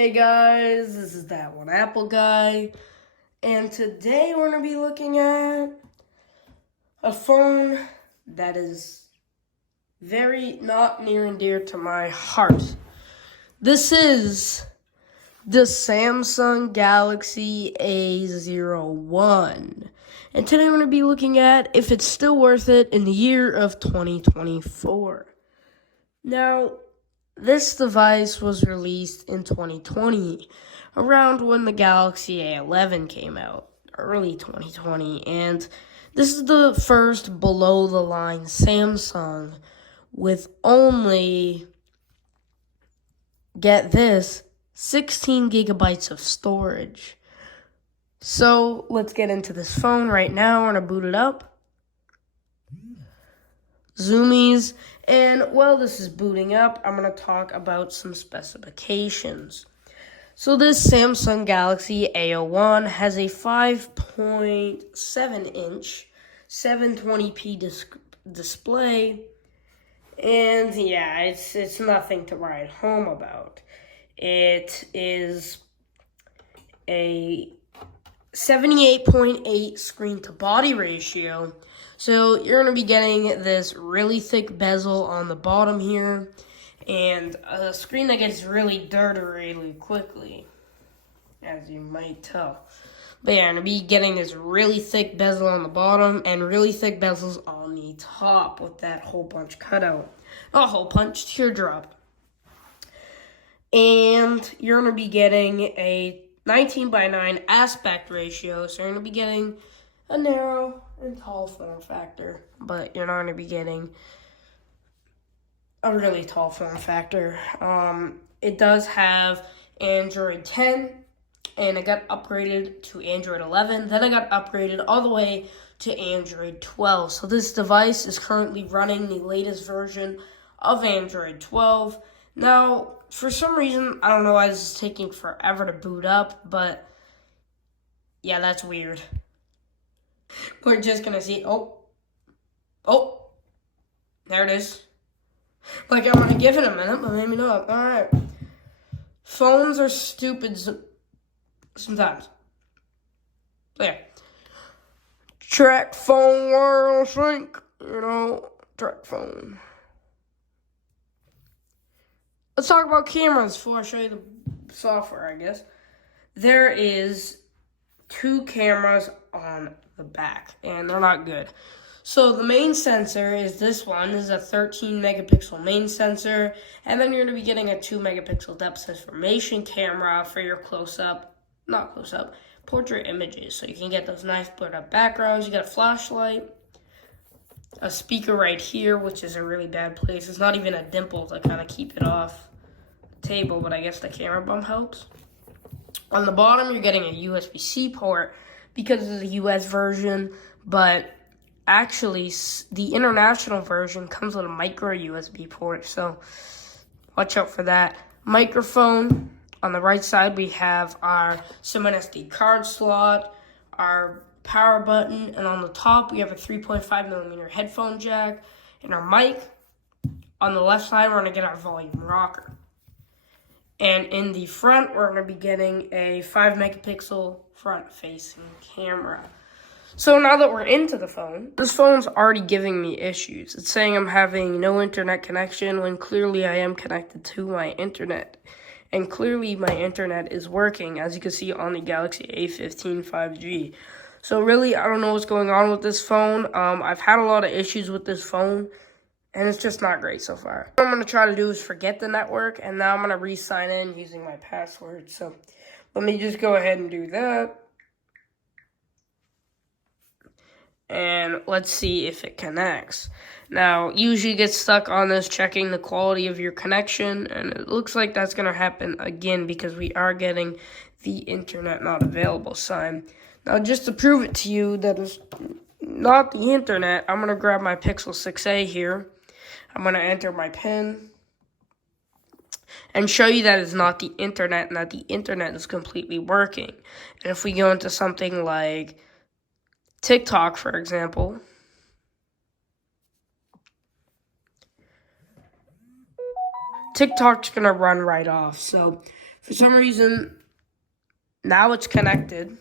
Hey guys, this is that one Apple guy, and today we're going to be looking at a phone that is very not near and dear to my heart. This is the Samsung Galaxy A01, and today we're going to be looking at if it's still worth it in the year of 2024. Now, this device was released in 2020, around when the Galaxy A11 came out, early 2020, and this is the first below-the-line Samsung with only, get this, 16 gigabytes of storage. So, let's get into this phone right now. We're going to boot it up. Zoomies. And while this is booting up, I'm going to talk about some specifications. So this Samsung Galaxy A01 has a 5.7-inch 720p display. And yeah, it's nothing to write home about. It is a 78.8 screen-to-body ratio. So you're going to be getting this really thick bezel on the bottom here, and a screen that gets really dirty really quickly, as you might tell. But yeah, you're going to be getting this really thick bezel on the bottom and really thick bezels on the top with that hole punch cutout. Not hole punch, teardrop. And you're going to be getting a 19:9 aspect ratio, so you're going to be getting a narrow and tall form factor, but you're not going to be getting a really tall form factor. It does have Android 10, and it got upgraded to Android 11. Then it got upgraded all the way to Android 12. So this device is currently running the latest version of Android 12. Now, for some reason, I don't know why this is taking forever to boot up, but yeah, that's weird. We're just gonna see, oh, there it is. Like, I'm gonna give it a minute, but maybe not. Alright. Phones are stupid sometimes. So yeah. Track phone wireless sync, track phone. Let's talk about cameras before I show you the software, I guess. There is 2 cameras on the back, and they're not good. So the main sensor is this one. This is a 13 megapixel main sensor, and then you're going to be getting a 2 megapixel depth information camera for your portrait images, so you can get those nice blurred up backgrounds. You got a flashlight, a speaker right here, which is a really bad place. It's not even a dimple to kind of keep it off the table, but I guess the camera bump helps. On the bottom, you're getting a USB-C port because of the US version, but actually the international version comes with a micro USB port, so watch out for that. Microphone. On the right side, we have our SIM SD card slot, our power button, and on the top, we have a 3.5mm headphone jack, and our mic. On the left side, we're going to get our volume rocker. And in the front, we're going to be getting a 5 megapixel front-facing camera. So now that we're into the phone, this phone's already giving me issues. It's saying I'm having no internet connection when clearly I am connected to my internet. And clearly my internet is working, as you can see on the Galaxy A15 5G. So really, I don't know what's going on with this phone. I've had a lot of issues with this phone, and it's just not great so far. What I'm going to try to do is forget the network, and now I'm going to re-sign in using my password. So let me just go ahead and do that. And let's see if it connects. Now, usually get stuck on this checking the quality of your connection, and it looks like that's going to happen again because we are getting the internet not available sign. Now, just to prove it to you that it's not the internet, I'm going to grab my Pixel 6a here. I'm going to enter my PIN and show you that it's not the internet and that the internet is completely working. And if we go into something like TikTok, for example, TikTok's going to run right off. So For some reason, now it's connected.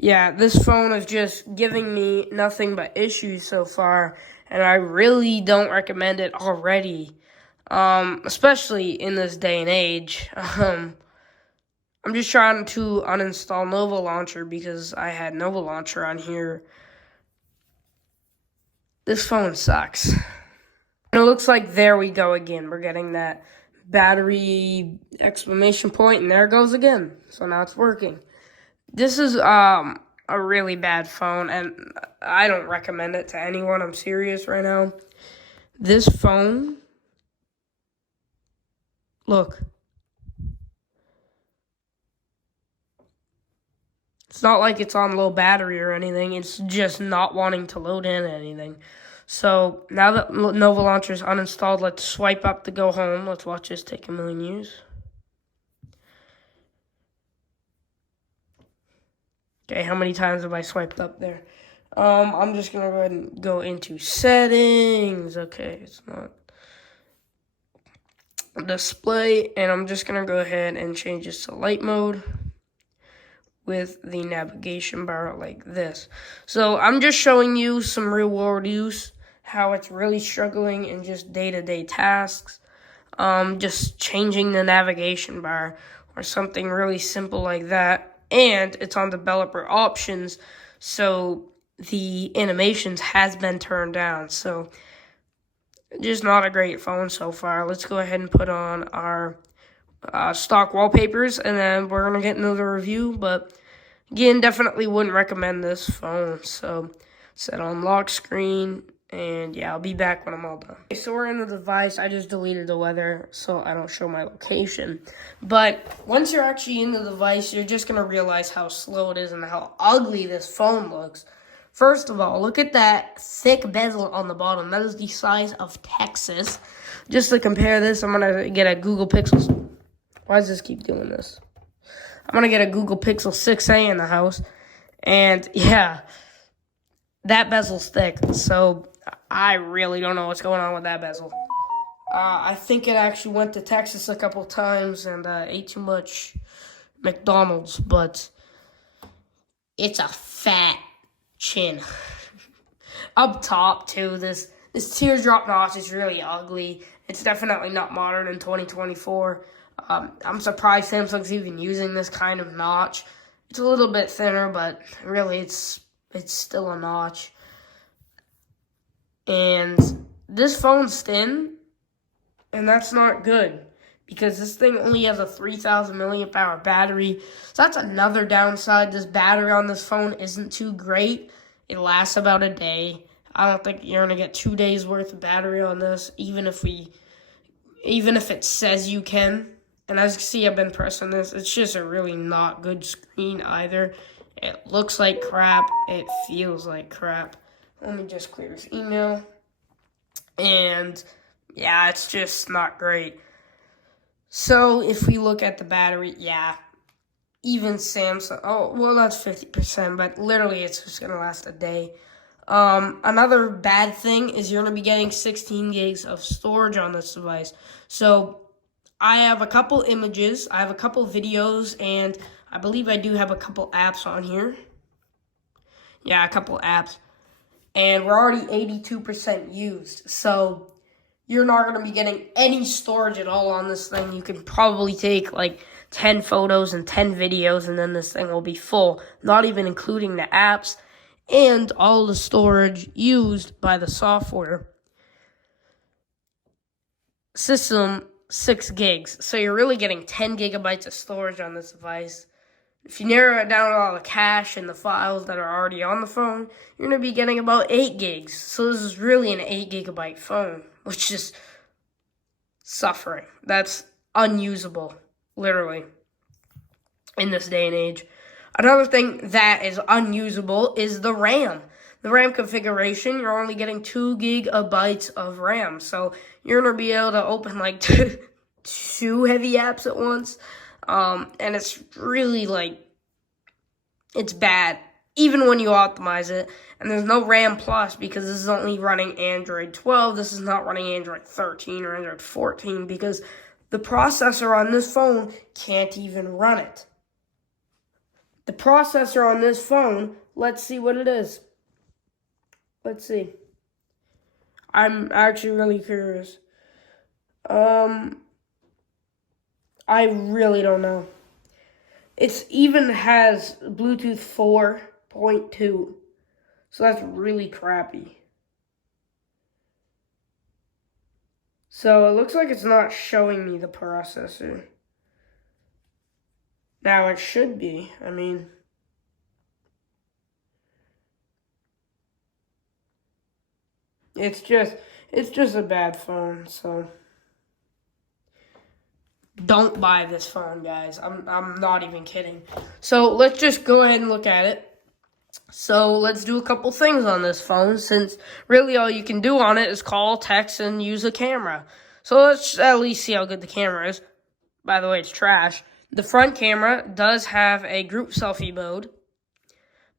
Yeah, this phone is just giving me nothing but issues so far, and I really don't recommend it already, especially in this day and age. I'm just trying to uninstall Nova Launcher because I had Nova Launcher on here. This phone sucks. And it looks like there we go again. We're getting that battery exclamation point, and there it goes again. So now it's working. This is a really bad phone, and I don't recommend it to anyone. I'm serious right now. This phone, look. It's not like it's on low battery or anything. It's just not wanting to load in anything. So now that Nova Launcher is uninstalled, let's swipe up to go home. Let's watch this take a million years. Okay, how many times have I swiped up there? I'm just going to go ahead and go into settings. Okay, it's not display. And I'm just going to go ahead and change this to light mode with the navigation bar like this. So I'm just showing you some real world use, how it's really struggling in just day-to-day tasks. Just changing the navigation bar or something really simple like that. And it's on developer options, so the animations has been turned down. So just not a great phone so far. Let's go ahead and put on our stock wallpapers, and then we're going to get into the review. But again, definitely wouldn't recommend this phone. So set on lock screen, and yeah, I'll be back when I'm all done. Okay, so we're in the device. I just deleted the weather so I don't show my location. But once you're actually in the device, you're just going to realize how slow it is and how ugly this phone looks. First of all, look at that thick bezel on the bottom. That is the size of Texas. Just to compare this, I'm going to get a Google Pixel. Why does this keep doing this? I'm going to get a Google Pixel 6a in the house. And yeah, that bezel's thick. So I really don't know what's going on with that bezel. I think it actually went to Texas a couple times and ate too much McDonald's. But it's a fat chin. Up top, too, this teardrop notch is really ugly. It's definitely not modern in 2024. I'm surprised Samsung's even using this kind of notch. It's a little bit thinner, but really it's still a notch. And this phone's thin, and that's not good because this thing only has a 3,000 milliamp hour battery. So that's another downside. This battery on this phone isn't too great. It lasts about a day. I don't think you're going to get 2 days worth of battery on this, even if it says you can. And as you can see, I've been pressing this. It's just a really not good screen either. It looks like crap. It feels like crap. Let me just clear this email. And yeah, it's just not great. So if we look at the battery, yeah, even Samsung, oh, well, that's 50%, but literally it's just going to last a day. Another bad thing is you're going to be getting 16 gigs of storage on this device. So I have a couple images, I have a couple videos, and I believe I do have a couple apps on here. Yeah, a couple apps. And we're already 82% used. So you're not going to be getting any storage at all on this thing. You can probably take like 10 photos and 10 videos, and then this thing will be full. Not even including the apps and all the storage used by the software. System, 6 gigs. So you're really getting 10 gigabytes of storage on this device. If you narrow it down to all the cache and the files that are already on the phone, you're going to be getting about 8 gigs. So this is really an 8 gigabyte phone, which is suffering. That's unusable, literally, in this day and age. Another thing that is unusable is the RAM. The RAM configuration, you're only getting 2 gigabytes of RAM. So you're going to be able to open like two heavy apps at once. And it's really it's bad, even when you optimize it. And there's no RAM Plus because this is only running Android 12. This is not running Android 13 or Android 14 because The processor on this phone can't even run it. The processor on this phone, let's see what it is. Let's see. I'm actually really curious. I really don't know. It even has Bluetooth 4.2. So that's really crappy. So it looks like it's not showing me the processor. Now it should be. I mean, it's just a bad phone, so don't buy this phone, guys. I'm not even kidding. So let's just go ahead and look at it. So let's do a couple things on this phone, since really all you can do on it is call, text, and use a camera. So let's at least see how good the camera is. By the way, it's trash. The front camera does have a group selfie mode.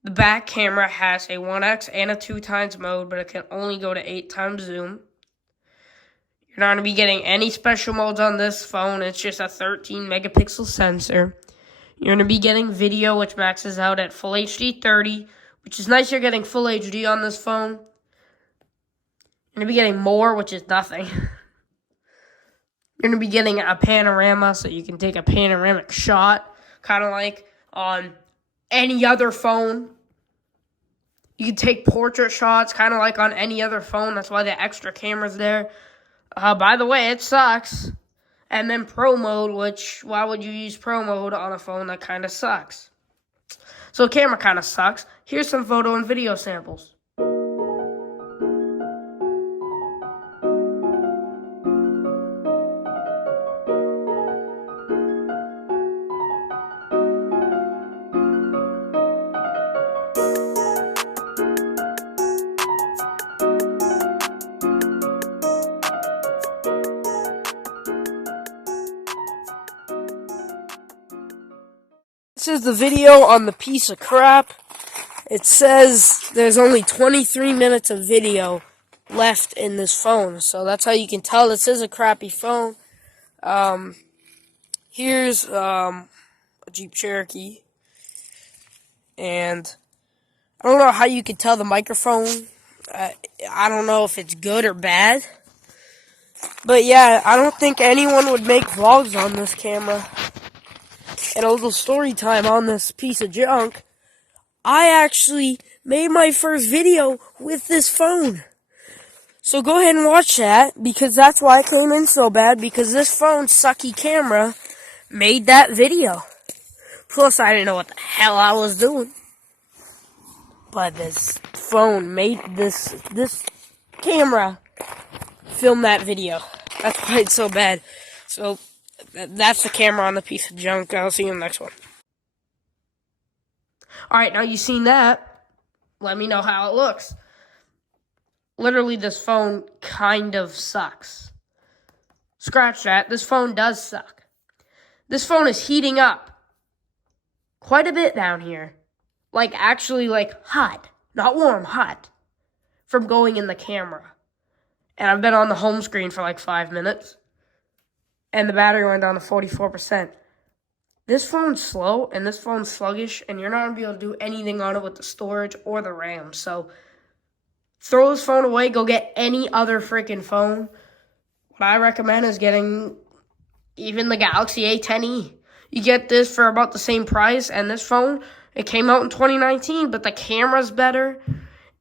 The back camera has a 1x and a 2x mode, but it can only go to 8x zoom. You're not going to be getting any special modes on this phone. It's just a 13 megapixel sensor. You're going to be getting video, which maxes out at full HD 30, which is nice. You're getting full HD on this phone. You're going to be getting more, which is nothing. You're going to be getting a panorama, so you can take a panoramic shot, kind of like on any other phone. You can take portrait shots, kind of like on any other phone. That's why the extra camera's there. By the way, it sucks. And then Pro Mode, which, why would you use Pro Mode on a phone that kind of sucks? So camera kind of sucks. Here's some photo and video samples. This is the video on the piece of crap. It says there's only 23 minutes of video left in this phone, so that's how you can tell this is a crappy phone. Here's a Jeep Cherokee, and I don't know how you can tell the microphone. I don't know if it's good or bad, but yeah, I don't think anyone would make vlogs on this camera. And a little story time on this piece of junk. I actually made my first video with this phone. So go ahead and watch that, because that's why it came in so bad, because this phone's sucky camera made that video. Plus, I didn't know what the hell I was doing. But this phone made this camera film that video. That's why it's so bad. So that's the camera on the piece of junk. I'll see you in the next one. Alright, now you've seen that. Let me know how it looks. Literally, this phone kind of sucks. Scratch that. This phone does suck. This phone is heating up quite a bit down here. Like, actually, like, hot. Not warm, hot. From going in the camera. And I've been on the home screen for like 5 minutes. And the battery went down to 44%. This phone's slow, and this phone's sluggish, and you're not going to be able to do anything on it with the storage or the RAM. So, throw this phone away, go get any other freaking phone. What I recommend is getting even the Galaxy A10e. You get this for about the same price, and this phone, it came out in 2019, but the camera's better.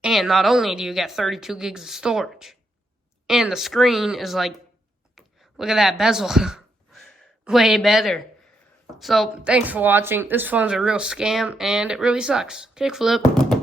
And not only do you get 32 gigs of storage, and the screen is like, look at that bezel. Way better. So, thanks for watching. This phone's a real scam, and it really sucks. Kickflip.